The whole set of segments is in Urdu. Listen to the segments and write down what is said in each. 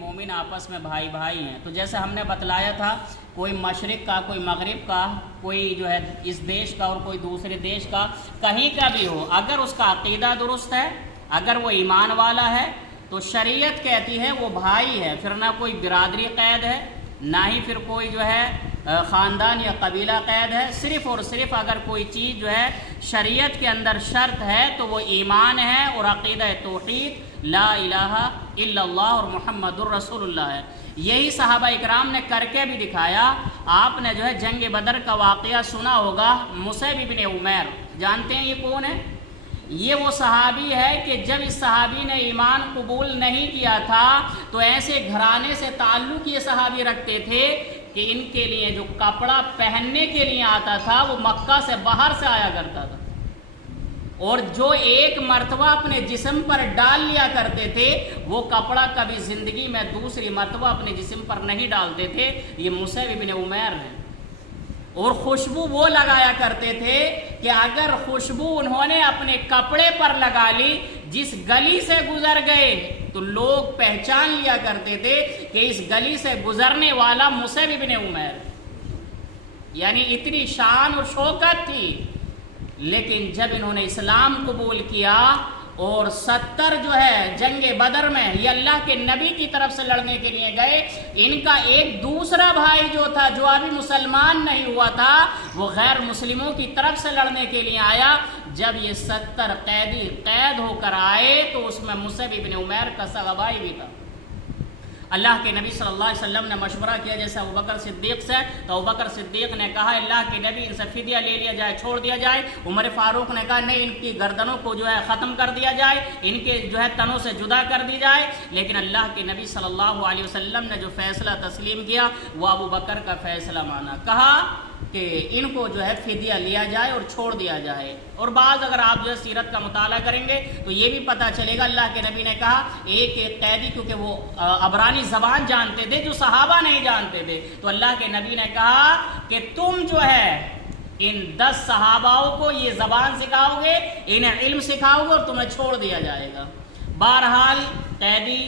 مومن آپس میں بھائی بھائی ہیں. تو جیسے ہم نے بتلایا تھا کوئی مشرق کا کوئی مغرب کا کوئی جو ہے اس دیش کا اور کوئی دوسرے دیش کا کہیں کا بھی ہو، اگر اس کا عقیدہ درست ہے، اگر وہ ایمان والا ہے تو شریعت کہتی ہے وہ بھائی ہے. پھر نہ کوئی برادری قید ہے، نہ ہی پھر کوئی جو ہے خاندان یا قبیلہ قید ہے. صرف اور صرف اگر کوئی چیز جو ہے شریعت کے اندر شرط ہے تو وہ ایمان ہے اور عقیدہ توحید لا الہ الا اللہ اور محمد الرسول اللہ ہے. یہی صحابہ اکرام نے کر کے بھی دکھایا. آپ نے جو ہے جنگ بدر کا واقعہ سنا ہوگا. مصعب بن عمیر جانتے ہیں یہ کون ہے؟ یہ وہ صحابی ہے کہ جب اس صحابی نے ایمان قبول نہیں کیا تھا تو ایسے گھرانے سے تعلق یہ صحابی رکھتے تھے کہ ان کے لیے جو کپڑا پہننے کے لیے آتا تھا وہ مکہ سے باہر سے آیا کرتا تھا، اور جو ایک مرتبہ اپنے جسم پر ڈال لیا کرتے تھے وہ کپڑا کبھی زندگی میں دوسری مرتبہ اپنے جسم پر نہیں ڈالتے تھے. یہ مصعب بن عمیر ہیں. اور خوشبو وہ لگایا کرتے تھے کہ اگر خوشبو انہوں نے اپنے کپڑے پر لگا لی، جس گلی سے گزر گئے تو لوگ پہچان لیا کرتے تھے کہ اس گلی سے گزرنے والا مصعب بن عمیر. یعنی اتنی شان اور شوکت تھی. لیکن جب انہوں نے اسلام قبول کیا اور 70 جو ہے جنگ بدر میں یہ اللہ کے نبی کی طرف سے لڑنے کے لیے گئے، ان کا ایک دوسرا بھائی جو تھا جو ابھی مسلمان نہیں ہوا تھا وہ غیر مسلموں کی طرف سے لڑنے کے لیے آیا. جب یہ 70 قیدی قید ہو کر آئے تو اس میں مصعب بن عمیر کا سگا بھائی بھی تھا. اللہ کے نبی صلی اللہ علیہ وسلم نے مشورہ کیا جیسے ابوبکر صدیق سے، تو ابوبکر صدیق نے کہا اللہ کے نبی ان سے فدیہ لے لیا جائے، چھوڑ دیا جائے. عمر فاروق نے کہا نہیں، ان کی گردنوں کو جو ہے ختم کر دیا جائے، ان کے جو ہے تنوں سے جدا کر دی جائے. لیکن اللہ کے نبی صلی اللہ علیہ وسلم نے جو فیصلہ تسلیم کیا وہ ابوبکر کا فیصلہ مانا. کہا کہ ان کو جو ہے فدیہ لیا جائے اور چھوڑ دیا جائے. اور بعض اگر آپ جو ہے سیرت کا مطالعہ کریں گے تو یہ بھی پتہ چلے گا اللہ کے نبی نے کہا ایک ایک قیدی، کیونکہ وہ عبرانی زبان جانتے تھے جو صحابہ نہیں جانتے تھے، تو اللہ کے نبی نے کہا کہ تم جو ہے ان 10 صحاباؤں کو یہ زبان سکھاؤ گے، انہیں علم سکھاؤ گے اور تمہیں چھوڑ دیا جائے گا. بہرحال قیدی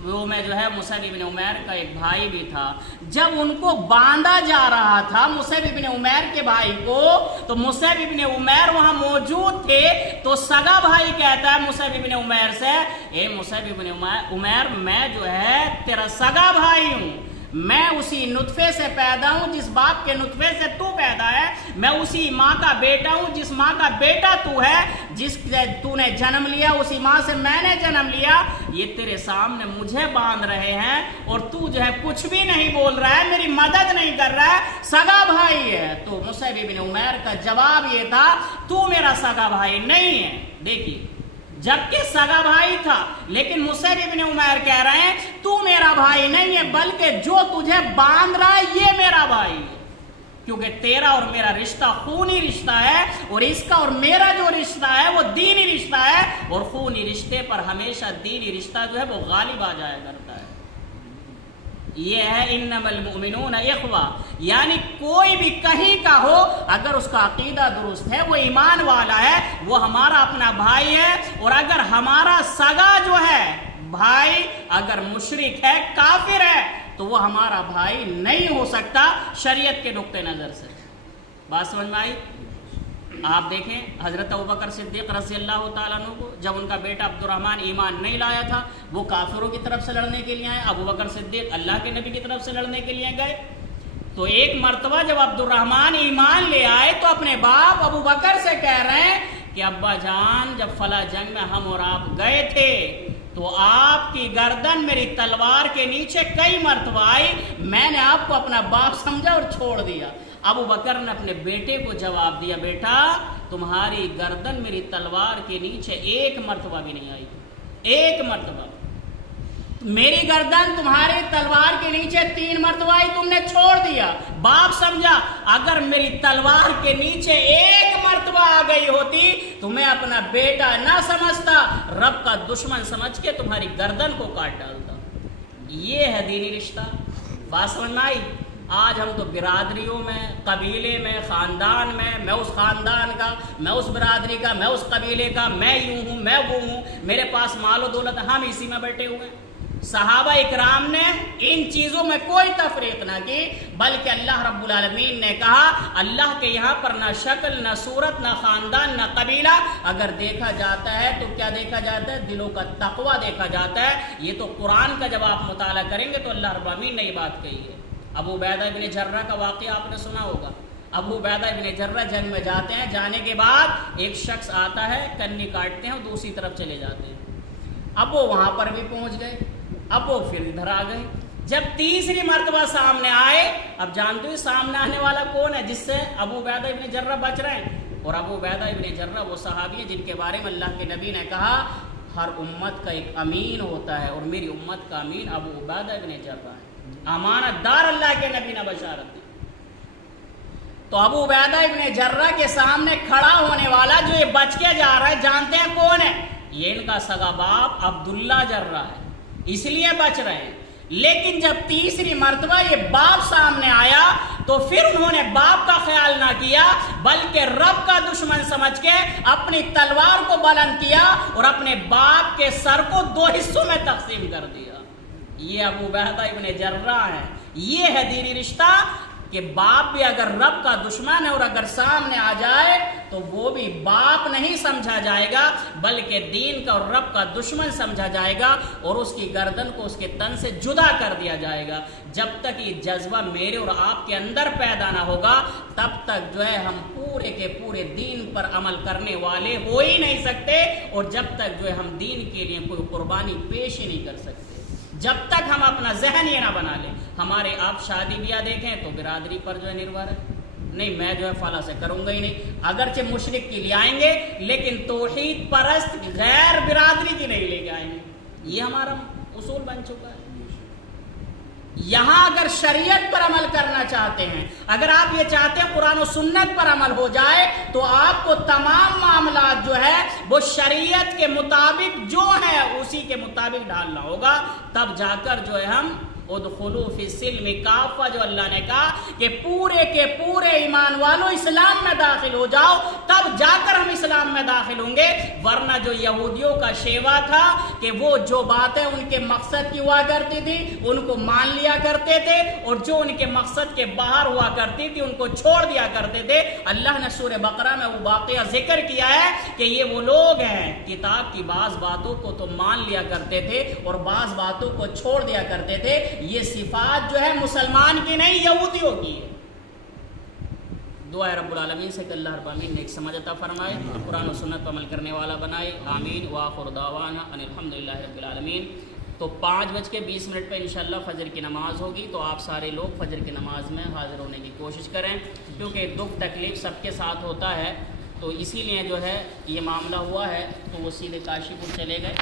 وہ میں جو ہے مصعب بن عمیر کا ایک بھائی بھی تھا. جب ان کو باندھا جا رہا تھا مصعب بن عمیر کے بھائی کو، تو مصعب بن عمیر وہاں موجود تھے. تو سگا بھائی کہتا ہے مصعب بن عمیر سے، اے مصعب بن عمیر میں جو ہے تیرا سگا بھائی ہوں، میں اسی نطفے سے پیدا ہوں جس باپ کے نطفے سے تو پیدا ہے، میں اسی ماں کا بیٹا ہوں جس ماں کا بیٹا تو ہے، جس تو نے جنم لیا اسی ماں سے میں نے جنم لیا. یہ تیرے سامنے مجھے باندھ رہے ہیں اور تو جو ہے کچھ بھی نہیں بول رہا ہے، میری مدد نہیں کر رہا ہے، سگا بھائی ہے. تو مصعب بن عمیر کا جواب یہ تھا تو میرا سگا بھائی نہیں ہے. دیکھیے جبکہ سگا بھائی تھا لیکن مصعب بن عمیر کہہ رہے ہیں تو میرا بھائی نہیں ہے، بلکہ جو تجھے باندھ رہا ہے یہ میرا بھائی ہے. کیونکہ تیرا اور میرا رشتہ خونی رشتہ ہے، اور اس کا اور میرا جو رشتہ ہے وہ دینی رشتہ ہے، اور خونی رشتے پر ہمیشہ دینی رشتہ جو ہے وہ غالب آ جایا کرتا ہے. یہ ہے انما المؤمنون اخوہ. یعنی کوئی بھی کہیں کا ہو اگر اس کا عقیدہ درست ہے، وہ ایمان والا ہے، وہ ہمارا اپنا بھائی ہے. اور اگر ہمارا سگا جو ہے بھائی اگر مشرک ہے، کافر ہے، تو وہ ہمارا بھائی نہیں ہو سکتا شریعت کے نقطہ نظر سے. بات سمجھ میں آئی؟ آپ دیکھیں حضرت ابوبکر صدیق رضی اللہ تعالیٰ عنہ کو جب ان کا بیٹا عبد الرحمن ایمان نہیں لایا تھا، وہ کافروں کی طرف سے لڑنے کے لیے آئے. ابوبکر صدیق اللہ کے نبی کی طرف سے لڑنے کے لیے گئے. تو ایک مرتبہ جب عبد الرحمن ایمان لے آئے تو اپنے باپ ابوبکر سے کہہ رہے ہیں کہ ابا جان جب فلاں جنگ میں ہم اور آپ گئے تھے تو آپ کی گردن میری تلوار کے نیچے کئی مرتبہ آئی، میں نے آپ کو اپنا باپ سمجھا اور چھوڑ دیا. ابوبکر نے اپنے بیٹے کو جواب دیا بیٹا تمہاری گردن میری تلوار کے نیچے ایک مرتبہ بھی نہیں آئی، ایک مرتبہ. میری گردن تمہاری تلوار کے نیچے 3 مرتبہ آئی، تم نے چھوڑ دیا. باپ سمجھا اگر میری تلوار کے نیچے ایک مرتبہ آ گئی ہوتی تو میں اپنا بیٹا نہ سمجھتا، رب کا دشمن سمجھ کے تمہاری گردن کو کاٹ ڈالتا. یہ ہے دینی رشتہ. بات سمجھ میں آئی؟ آج ہم تو برادریوں میں، قبیلے میں، خاندان میں اس خاندان کا، میں اس برادری کا، میں اس قبیلے کا، میں یوں ہوں، میں وہ ہوں، میرے پاس مال و دولت، ہم اسی میں بیٹھے ہوئے ہیں. صحابہ اکرام نے ان چیزوں میں کوئی تفریق نہ کی، بلکہ اللہ رب العالمین نے کہا اللہ کے یہاں پر نہ شکل، نہ صورت، نہ خاندان، نہ قبیلہ، اگر دیکھا جاتا ہے تو کیا دیکھا جاتا ہے؟ دلوں کا تقوی دیکھا جاتا ہے۔ یہ تو قرآن کا جب آپ مطالعہ کریں گے تو اللہ رب العالمین نے یہ بات کہی ہے۔ ابو عبیدہ ابن جرہ کا واقعہ آپ نے سنا ہوگا۔ ابو عبیدہ ابن جرہ جنگ میں جاتے ہیں، جانے کے بعد ایک شخص آتا ہے، کنی کاٹتے ہیں اور دوسری طرف چلے جاتے ہیں۔ اب وہ وہاں پر بھی پہنچ گئے، اب وہ پھر ادھر آ گئے۔ جب تیسری مرتبہ سامنے آئے، اب جانتے ہو سامنے آنے والا کون ہے جس سے ابو عبیدہ ابن جرہ بچ رہے ہیں؟ اور ابو عبیدہ ابن جرہ وہ صحابی ہیں جن کے بارے میں اللہ کے نبی نے کہا ہر امت کا ایک امین ہوتا ہے، اور میری امت کا امین ابو عبیدہ ابن جرہ ہے، امانت دار اللہ کے نبی نے بشارت دی۔ تو ابو عبیدہ ابن جرہ کے سامنے کھڑا ہونے والا جو یہ بچ کے جا رہا ہے، جانتے ہیں کون ہے؟ یہ ان کا سگا باپ عبداللہ جرہ ہے، اس لیے بچ رہے ہیں۔ لیکن جب تیسری مرتبہ یہ باپ سامنے آیا تو پھر انہوں نے باپ کا خیال نہ کیا، بلکہ رب کا دشمن سمجھ کے اپنی تلوار کو بلند کیا اور اپنے باپ کے سر کو 2 حصوں میں تقسیم کر دیا۔ یہ ابو عبیدہ ابن جرہ ہے۔ یہ ہے دینی رشتہ کہ باپ بھی اگر رب کا دشمن ہے اور اگر سامنے آ جائے تو وہ بھی باپ نہیں سمجھا جائے گا، بلکہ دین کا اور رب کا دشمن سمجھا جائے گا، اور اس کی گردن کو اس کے تن سے جدا کر دیا جائے گا۔ جب تک یہ جذبہ میرے اور آپ کے اندر پیدا نہ ہوگا، تب تک جو ہے ہم پورے کے پورے دین پر عمل کرنے والے ہو ہی نہیں سکتے، اور جب تک جو ہے ہم دین کے لیے کوئی قربانی پیش ہی نہیں کر سکتے، جب تک ہم اپنا ذہن یہ نہ بنا لیں۔ ہمارے آپ شادی بیاہ دیکھیں تو برادری پر جو ہے نربھر ہے، نہیں میں جو ہے فلاں سے کروں گا ہی نہیں، اگرچہ مشرک کی لے آئیں گے لیکن توحید پرست غیر برادری کی نہیں لے کے آئیں گے۔ یہ ہمارا اصول بن چکا ہے۔ یہاں اگر شریعت پر عمل کرنا چاہتے ہیں، اگر آپ یہ چاہتے ہیں قرآن و سنت پر عمل ہو جائے، تو آپ کو تمام معاملات جو ہے وہ شریعت کے مطابق جو ہے اسی کے مطابق ڈالنا ہوگا، تب جا کر جو ہے ہم ادخلوا فی السلم کافہ، جو اللہ نے کہا کہ پورے کے پورے ایمان والوں اسلام میں داخل ہو جاؤ، تب جا کر ہم اسلام میں داخل ہوں گے۔ ورنہ جو یہودیوں کا شیوا تھا کہ وہ جو باتیں ان کے مقصد کی ہوا کرتی تھی ان کو مان لیا کرتے تھے، اور جو ان کے مقصد کے باہر ہوا کرتی تھی ان کو چھوڑ دیا کرتے تھے۔ اللہ نے سورہ بقرہ میں وہ واقعہ ذکر کیا ہے کہ یہ وہ لوگ ہیں کتاب کی بعض باتوں کو تو مان لیا کرتے تھے اور بعض باتوں کو چھوڑ دیا کرتے تھے۔ یہ صفات جو ہے مسلمان کی نہیں، یہودیوں کی ہے۔ دعا ہے رب العالمین سے کہ اللہ رب العالمین نے ایک سمجھ عطا فرمائے، قرآن و سنت پر عمل کرنے والا بنائے، آمین۔ وآخر دعوانا ان الحمدللہ رب العالمین۔ تو 5:20 پہ انشاءاللہ فجر کی نماز ہوگی، تو آپ سارے لوگ فجر کی نماز میں حاضر ہونے کی کوشش کریں، کیونکہ دکھ تکلیف سب کے ساتھ ہوتا ہے، تو اسی لیے جو ہے یہ معاملہ ہوا ہے، تو وہ سیدھے کاشی پور چلے گئے۔